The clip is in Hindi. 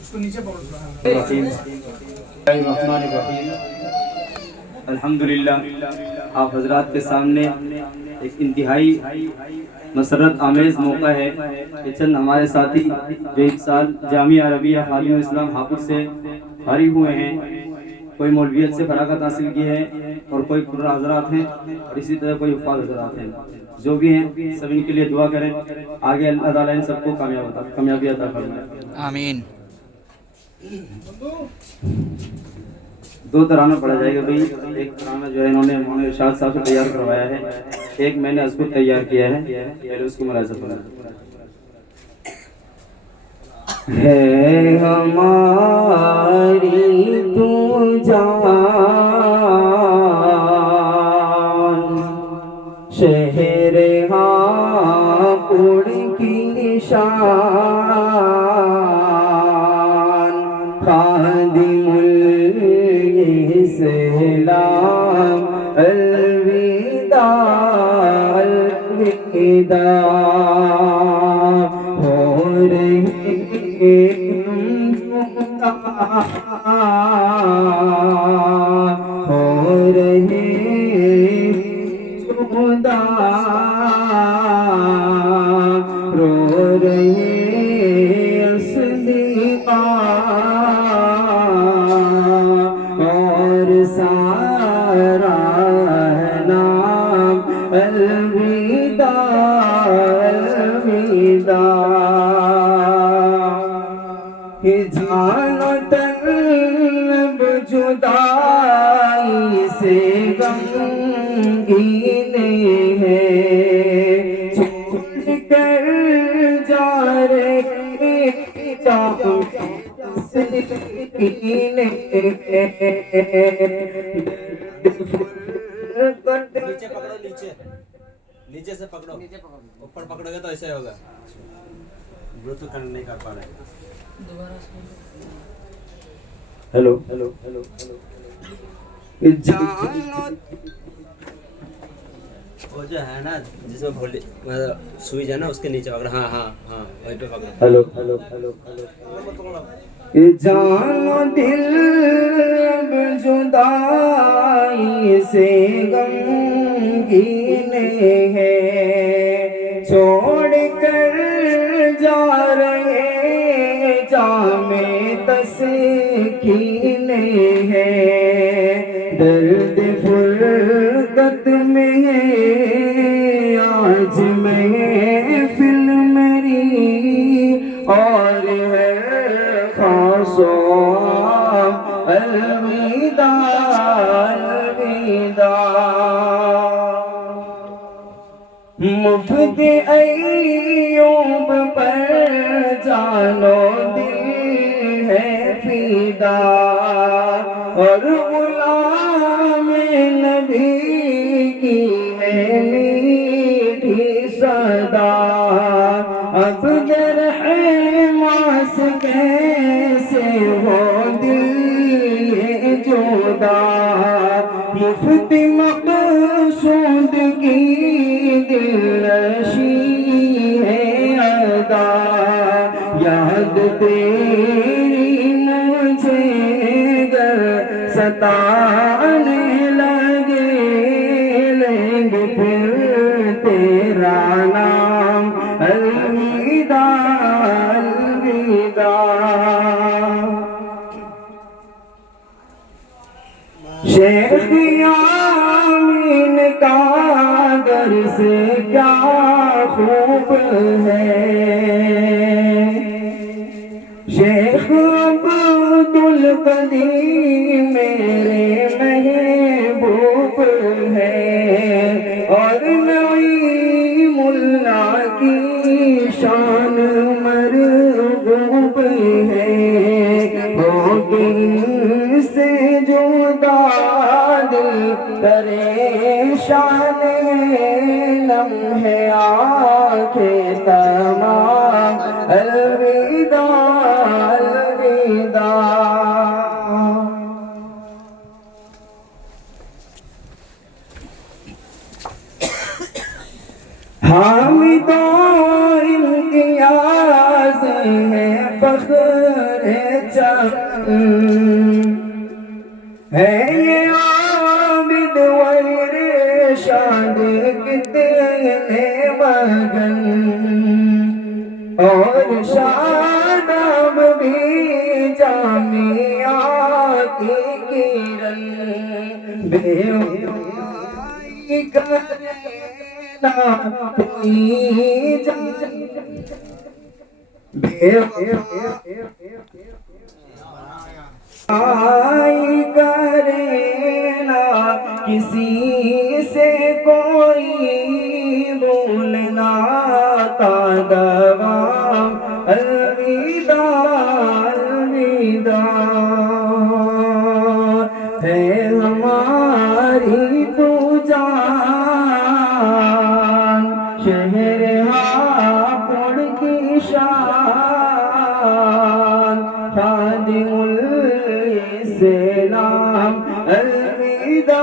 उसको नीचे पकड़ो। अल्हम्दुलिल्लाह आप हजरात के सामने एक इंतहाई मसरत आमेज़ मौका है कि चंद हमारे साथी जो इस साल जामिया अरबिया खादिमुल इस्लाम हापुड़ से फारिग हुए हैं, कोई मौलवियत से फरागत हासिल की है और कोई कुर्रा हजरात हैं और इसी तरह कोई हुफ़ाज़ हजरात हैं, जो भी हैं सब इनके लिए दुआ करें। आगे अल्लाह ताला इन सबको कामयाबी अता फरमाए, आमीन। दो तराना पढ़ा जाएगा भाई। एक तराना जो है इन्होंने मोहम्मद इरशाद साहब से तैयार करवाया है, एक मैंने उसको तैयार किया है, पहले उसको मुलाज़ा करें। है हमारी तू जान शहर हापुड़ की शान, खादिमुल इस्लाम अलविदा अलविदा। हो रही जुदा, हो रही जुदा, रो रही असदीक़ा और सारा नाम अलविदा अलविदा। जानो तलब जुदाई से गमगीन है, छोड़ कर जा रहे नीचे पकड़ो, नीचे से पकड़ो, ऊपर पकड़ोगे तो ऐसे होगा। ब्लूटूथ कनेक्ट नहीं कर पा रहे। Hello hello hello hello. वो जो है ना जिसमें भोले सुई है ना उसके नीचे पकड़ो। हाँ हाँ हाँ वहीं पे पकड़ो। Hello hello hello hello. जानो दिल अब जुदाई से गमगीन है, छोड़ कर जा रहे जामे तस्कीन है, दर्द फुरकत में है आज महफिल मेरी और है खासो अलविदा अलविदा। मुफ्त अय्यूब पर जानो दिल है फिदा और गुलाम नबी की है मीठी सदा। अब दर है मास कैसे हो दिल ये जुदा, मुफ्त मक़सूद की दिलनशी है अदा। याद तेरी मुझे गर सताने लगे, लेंगे फिर तेरा नाम अलविदा अलविदा। शेख यामीन का दर से क्या खूब है, शेख अब्दुल कदीर मेरे महबूब है और नईमुल्ला की शान मरगूब है। होगी से जुदा दिल परेशान है, लम्हे आंखें तमाम अलविदा अलविदा। हामिदो इम्तियाज़ है फख्र चंद है ये आबिद वरशाद कितने मगन और शादाब भी जामिया की किरण बेवफाई करे ना कोई बेवफाई करे ना किसी से कोई बोलना का दवा अलविदा अलविदा है हमारी तू जान शहर हापुड़ की शान खादिमुल इस्लाम अलविदा